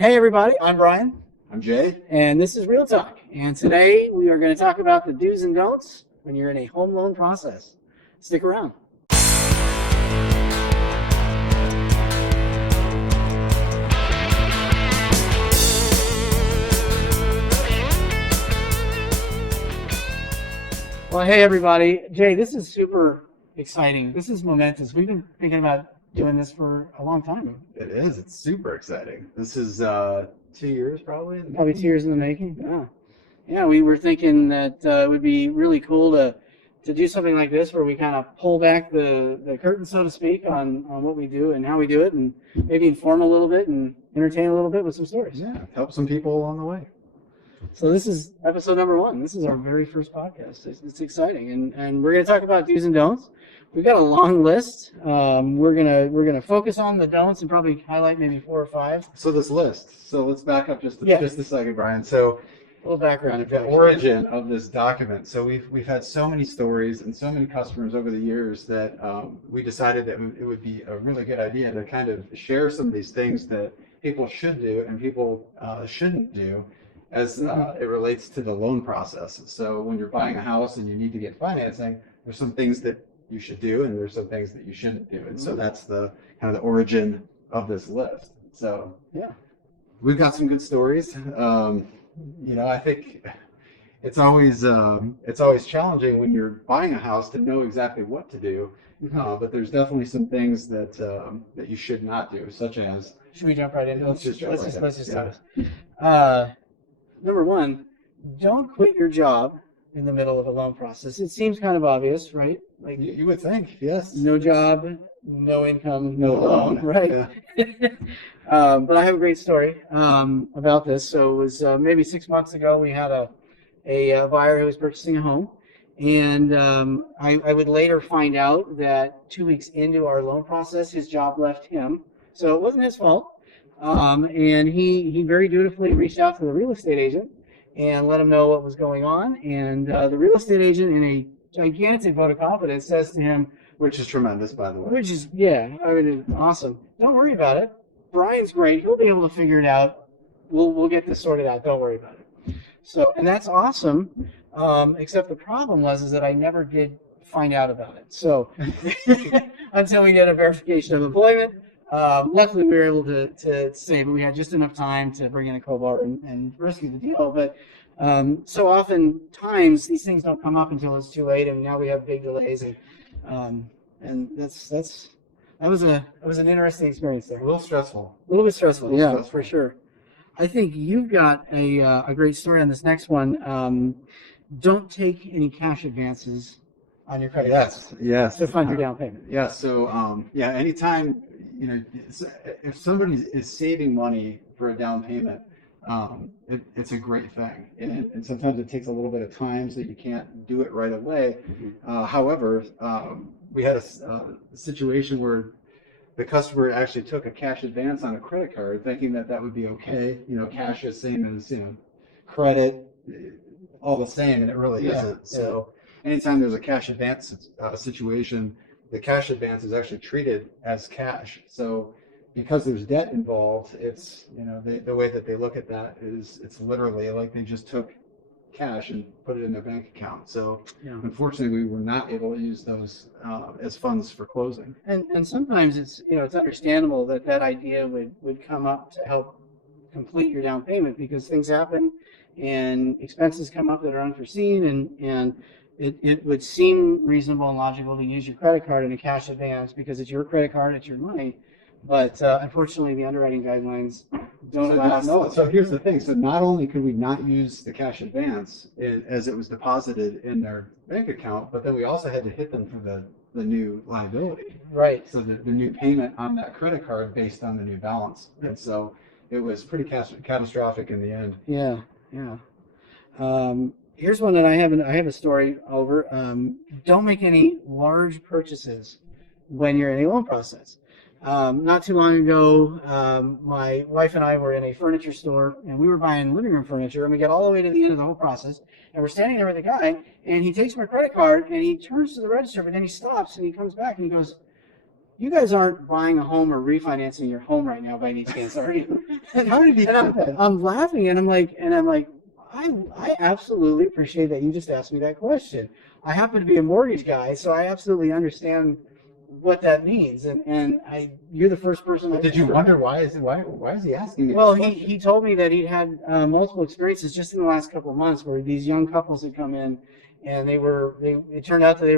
Hey everybody, I'm Brian, I'm Jay. and this is Real Talk. And today we are going to talk about the do's and don'ts when you're in a home loan process. Stick around. Well, hey everybody. Jay, this is super exciting. This is momentous. We've been thinking about doing this for a long time. It is. It's super exciting. This is 2 years probably. Probably 2 years in the making. Yeah. Yeah, we were thinking that it would be really cool to do something like this where we kind of pull back the curtain, so to speak, on what we do and how we do it, and maybe inform a little bit and entertain a little bit with some stories. Yeah, help some people along the way. So this is episode number 1. This is our very first podcast. It's exciting, and we're going to talk about do's and don'ts. We've got a long list. We're gonna focus on the don'ts and probably highlight maybe 4 or 5. So this list. So let's back up just a second, Brian. So A little background. the origin of this document. So we've had so many stories and so many customers over the years that we decided that it would be a really good idea to kind of share some of these things that people should do and people shouldn't do as it relates to the loan process. So when you're buying a house and you need to get financing, there's some things that you should do and there's some things that you shouldn't do. And so that's the kind of the origin of this list. So Yeah. we've got some good stories. I think it's always challenging when you're buying a house to know exactly what to do. But there's definitely some things that you should not do, such as. Should we jump right in? Let's just jump right in. Let's just do this. Number 1, don't quit your job in the middle of a loan process. It seems kind of obvious, right? Like You would think, yes. no job, no income, no loan, right? Yeah. But I have a great story about this. So it was maybe 6 months ago. We had a buyer who was purchasing a home, and I would later find out that 2 weeks into our loan process, his job left him. So it wasn't his fault. And he very dutifully reached out to the real estate agent and let him know what was going on. And the real estate agent, in a gigantic vote of confidence, says to him, Which is tremendous, by the way. which is, yeah, I mean, awesome. Don't worry about it. Brian's great. He'll be able to figure it out. We'll get this sorted out. Don't worry about it. So, and that's awesome. Except the problem is that I never did find out about it. So until we did a verification of employment, luckily we were able to save it. We had just enough time to bring in a co-bar and rescue the deal. But so often times these things don't come up until it's too late, and now we have big delays, and that was an interesting experience there. A little stressful. A little bit stressful, A little yeah, stressful. for sure. I think you've got a great story on this next one. Don't take any cash advances on your credit card Yes. to fund your down payment. Yeah. So anytime if somebody is saving money for a down payment, it's a great thing. And sometimes it takes a little bit of time, so you can't do it right away. However, we had a situation where the customer actually took a cash advance on a credit card, thinking that would be okay. Cash is same as credit, all the same, and it really isn't. So anytime there's a cash advance situation, the cash advance is actually treated as cash. So because there's debt involved, it's the way that they look at that is it's literally like they just took cash and put it in their bank account. So unfortunately, we were not able to use those as funds for closing. And sometimes it's it's understandable that idea would come up to help complete your down payment, because things happen and expenses come up that are unforeseen, and it would seem reasonable and logical to use your credit card in a cash advance because it's your credit card, it's your money. But unfortunately, the underwriting guidelines don't allow us. No, so here's the thing. So not only could we not use the cash advance as it was deposited in their bank account, but then we also had to hit them for the new liability. Right. So the new payment on that credit card based on the new balance. And so it was pretty catastrophic in the end. Yeah. Here's one that I have a story over. Don't make any large purchases when you're in a loan process. Not too long ago, my wife and I were in a furniture store, and we were buying living room furniture, and we got all the way to the end of the whole process, and we're standing there with a guy, and he takes my credit card, and he turns to the register, but then he stops, and he comes back, and he goes, you guys aren't buying a home or refinancing your home right now by any chance, are you? How did he And do that? I'm laughing, and I'm like, I absolutely appreciate that you just asked me that question. I happen to be a mortgage guy, so I absolutely understand what that means. And you're the first person. Did you wonder why is he asking me? Well, this he, question? he told me that he'd had multiple experiences just in the last couple of months where these young couples had come in, and it turned out that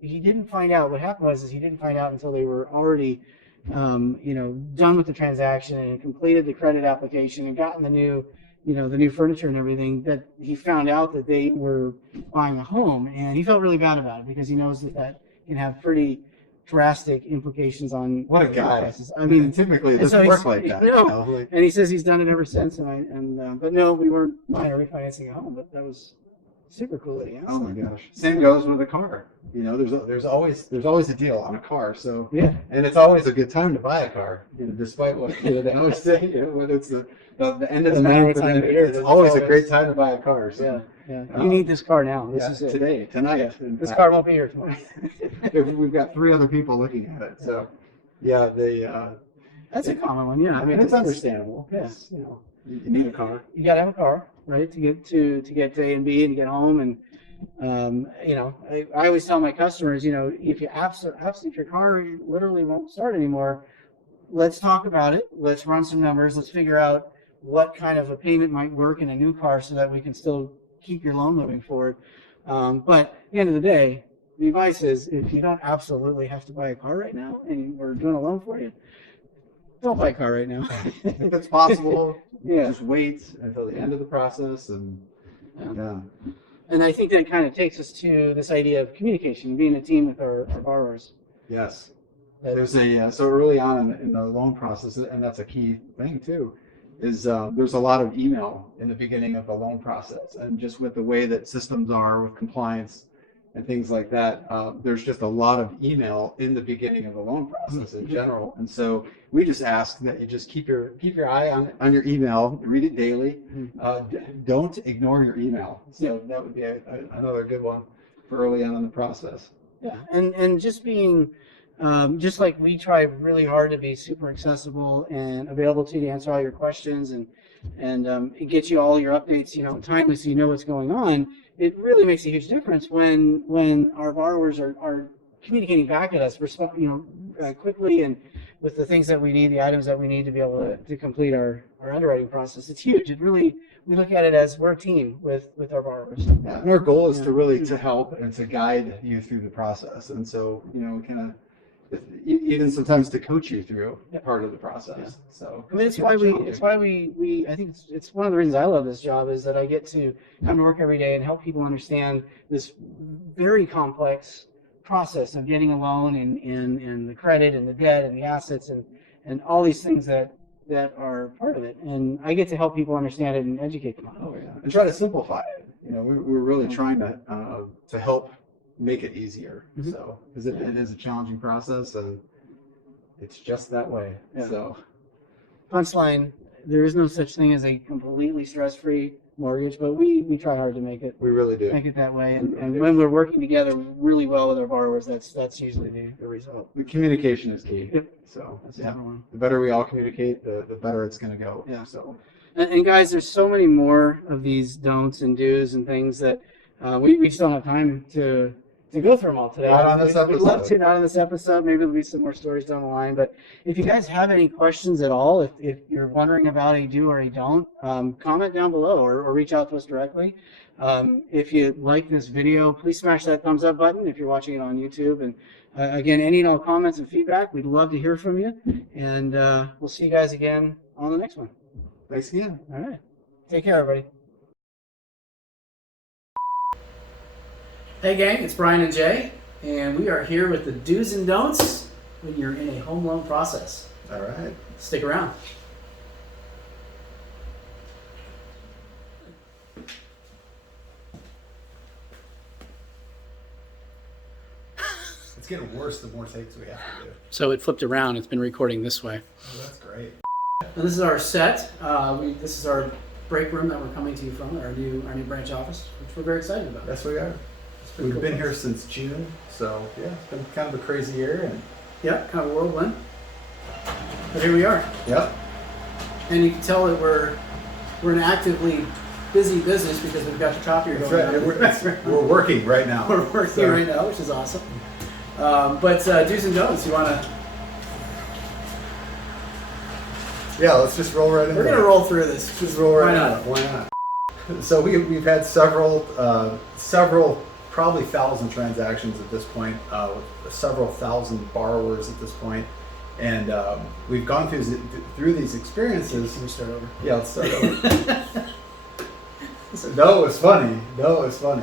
he didn't find out. What happened was is he didn't find out until they were already done with the transaction and completed the credit application and gotten the new furniture and everything, that he found out that they were buying a home, and he felt really bad about it because he knows that can have pretty drastic implications on What a guy! prices. I mean, typically it and so doesn't work he's, like that. Like, and he says he's done it ever since. But no, we weren't buying or refinancing a home, but that was super cool that he asked. oh my gosh! Same goes with a car. There's always a deal on a car. So Yeah. and it's always a good time to buy a car. Despite what they always say, whether it's the end of the Doesn't matter night, what but time then of year it's it is, always it's a great time to buy a car. So, Yeah, yeah. You need this car now. This is it. today, tonight. Yeah. in This fact. car won't be here tomorrow. We've got 3 other people looking at it. So yeah, That's a common one. Yeah, I mean, it's understandable. Yeah. It's, you need a car. You gotta have a car, right, to get to A and B and get home. And I always tell my customers, if you absolutely if your car literally won't start anymore, let's talk about it. Let's run some numbers. Let's figure out what kind of a payment might work in a new car so that we can still keep your loan moving forward. But at the end of the day, the advice is if you don't absolutely have to buy a car right now and we're doing a loan for you, don't buy a car right now. If it's possible, Yeah. just wait until the end of the process and yeah. And I think that kind of takes us to this idea of communication, being a team with our borrowers. Yes. There's so early on in the loan process, and that's a key thing too, is there's a lot of email in the beginning of the loan process, and just with the way that systems are with compliance and things like that, there's just a lot of email in the beginning of the loan process in general. And so we just ask that you just keep your eye on your email, read it daily, don't ignore your email. So that would be another good one for early on in the process. Yeah, and just being, just like we try really hard to be super accessible and available to you to answer all your questions and get you all your updates, timely so you know what's going on. It really makes a huge difference when our borrowers are communicating back at us, quickly and with the things that we need, the items that we need to be able to complete our underwriting process. It's huge. We look at it as we're a team with our borrowers. Yeah, and our goal is to help and to guide you through the process. And so, kind of even sometimes to coach you through part of the process. Yeah. So I mean, it's why we I think it's one of the reasons I love this job is that I get to come to work every day and help people understand this very complex process of getting a loan and the credit and the debt and the assets and all these things that are part of it. And I get to help people understand it and educate them on it. Oh yeah, and try to simplify it. We're really trying to help make it easier. Mm-hmm. So because it is a challenging process and it's just that way. Yeah. So punchline, there is no such thing as a completely stress-free mortgage, but we try hard to make it we really do make it that way. And when we're working together really well with our borrowers, that's usually the result. The communication is key. Yep. So That's number one. the better we all communicate, the better it's going to go. Yeah. So And guys, there's so many more of these don'ts and do's and things that we just don't have time to go through them all today. Not on this We'd love episode. to, not on this episode. Maybe there'll be some more stories down the line. But if you guys have any questions at all, if you're wondering about a do or a don't, comment down below or reach out to us directly. If you like this video, please smash that thumbs up button if you're watching it on YouTube. And again, any and all comments and feedback, we'd love to hear from you. And we'll see you guys again on the next one. thanks again. All right. Take care, everybody. Hey, gang, it's Brian and Jay, and we are here with the do's and don'ts when you're in a home loan process. All right. Stick around. It's getting worse the more takes we have to do. So it flipped around. It's been recording this way. Oh, that's great. And this is our set. This is our break room that we're coming to you from, our new branch office, which we're very excited about. Yes, we are. It's pretty We've cool been place. here since June, so yeah, it's been kind of a crazy year, and Yeah, kind of a whirlwind. But here we are. Yep. And you can tell that we're an actively busy business because we've got the copier That's going right. on. We're working right now. We're working right now, which is awesome. But do's and don'ts, you want to... Yeah, let's just roll right into We're going to roll through this. Just roll right Why into not? it. Why not? So we've had several, probably 1,000 transactions at this point, with several thousand borrowers at this point. And we've gone through these experiences. Can we start over? Yeah, let's start over. No, it was funny.